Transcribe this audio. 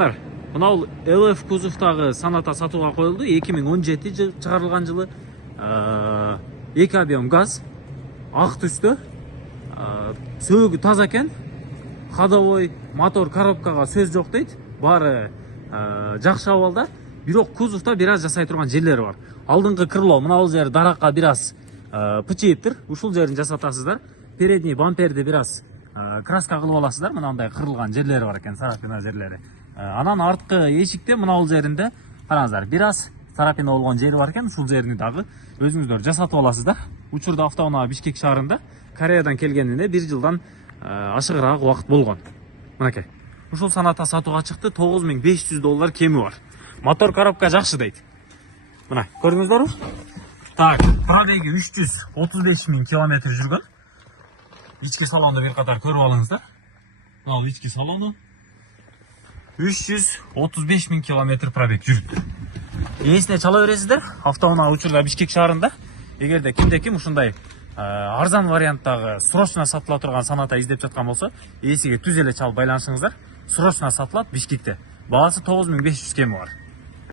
Мынау LF кузовтагы Sonata сатууга коюлду. 2017 жыл чыгарылган жылы. 2 объем газ, ак түстө. Сөөгү таза экен. Ходовой, мотор, коробкага сөз жок дейт. Баары жакшы абалда. Бирок кузовта бир аз жасай турган жерлери бар. Алдыңкы крыло мына бул жери даракка бир аз пычыйыптыр. Ушул жерин жасатасыздар. Передний бамперди бир аз краска кылып аласыздар. Мынандай кырылган жерлери бар экен, царапина жерлери. Анан арткы эшикте мына бул жеринде караңыздар, бир аз царапина болгон жери бар экен. Ушул жерини дагы өзүңүздөр жасатып аласыздар. Учурда автоунаа Бишкек шаарында Кореядан келгенине 1 жылдан ашыгыраак убакыт болгон. Мынакей. Ушул Sonata сатууга чыкты. $9500 кеми бар. Мотор, коробка жакшы дейт. Мына, көрдүңүздөрбү? Так, пробеги 335 000 километр жүргөн. Ички салонду бир катар көрүп алыңыздар. Ал ички салону 335 000 километр пробег жүрүптүр. Эсине чала бересиздер. Автоунаа учурда Бишкек шаарында эгерде кимде-ким ушундай арзан варианттагы срочно сатыла турган Sonata издеп жаткан болсо, эсиге түз эле чалып байланышыңыздар. Срочно сатылат Бишкекте. Баасы 9500 кеми бар.